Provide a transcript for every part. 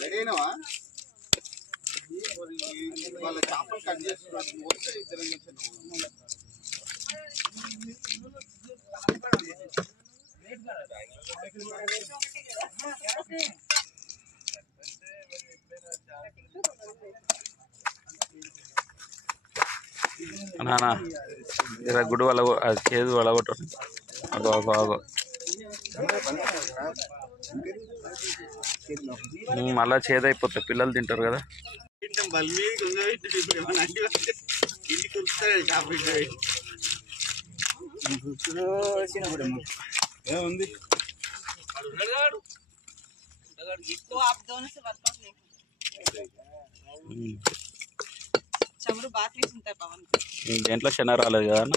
రెడీనావా వాళ్ళ చేపలు కట్ చేస్తున్నారు వస్తే ఇద్దరు నానా ఇలా గుడి వాళ్ళ చేదు వాళ్ళగొట్టు అగో అగో అగో మళ్ళా చేదైపోతాయి పిల్లలు తింటారు కదా ఏముంది దేంట్లో శన రాలేదు కదా అన్న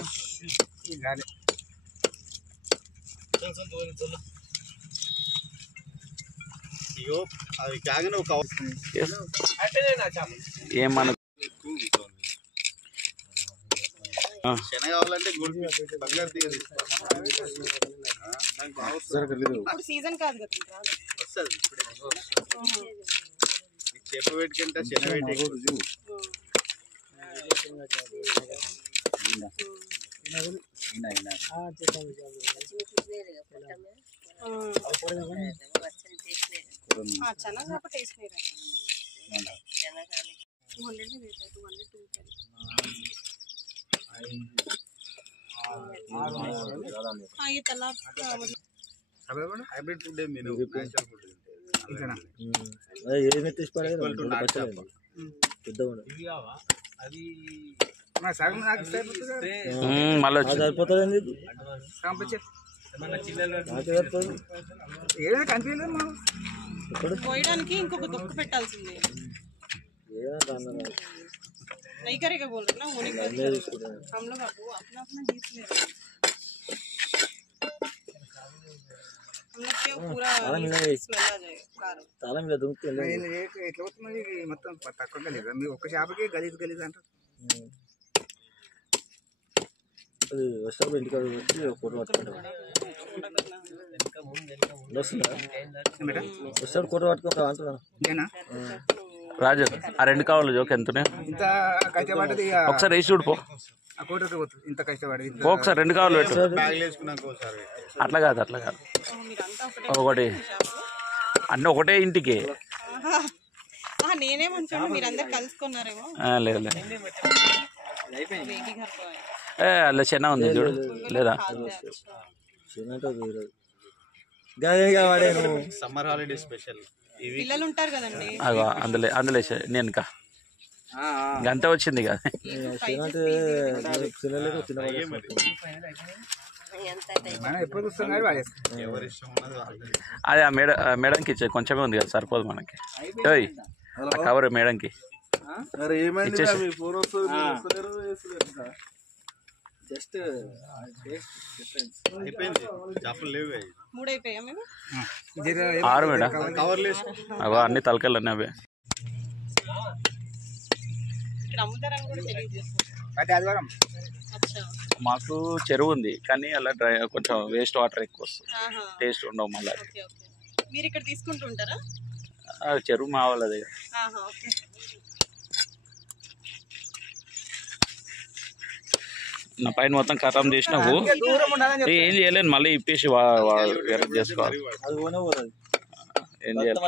ఏమన శన కావాలంటే సీజన్ కాదు కదా వస్తుంది చేప పెట్టుకుంటే శన పెట్టి హైబ్రిడ్ ఫుడ్ మీరు పోయడానికి ఇంకొక దొక్కు పెట్టాల్సింది नहीं करेगा बोल रहे ना वो नहीं करेगा हम लोग आपको अपना अपना डीप ले रहे हैं हम लोग क्यों पूरा स्मेल आ जाएगा कार ताला मिला दूं तो नहीं इतना तो मुझे मतलब पता कौन गलीज है मैं ओके चाप के गलीज गलीज अंटर अरे वैसा भी इंडिका वैसे फोटो वाटको वैसा फोटो वाटको अंटर लेना రాజు ఆ రెండు కావాలి జోక్ ఎంతనే ఒకసారి వేసి చూడు పో ఒకసారి రెండు కావాలి పెట్టు అట్లా కాదు ఒకటి అన్నీ ఒకటే ఇంటికి నేనేమనుకున్నా మీరందరూ కలుసుకున్నారేమో లేదు అలా చెన్న ఉంది చూడు లేదా సమ్మర్ హాలిడే స్పెషల్ పిల్లలు ఉంటారు కదండి అగో అందులో నేను గంట వచ్చింది కదా అదే ఆ మేడంకి ఇచ్చే కొంచెమే ఉంది కదా సరిపోదు మనకి కవర్ మేడంకి జస్ట్ అయిపోయింది చేపలు లేవు 3 అయిపోయా మేము 6 మేడం కవర్లు అగో అన్ని తలకాయలు అవి మాకు చెరువు ఉంది కానీ అలా కొంచెం వేస్ట్ వాటర్ ఎక్కువ వస్తుంది టేస్ట్ ఉండవు మళ్ళీ మీరు ఇక్కడ తీసుకుంటుంటారా చెరువు మా వాళ్ళ దగ్గర నా పైన మొత్తం ఖతం చేసినావు ఏం చేయలేను మళ్ళీ ఇప్పేసి చేసుకోవాలి ఏం చేయాలి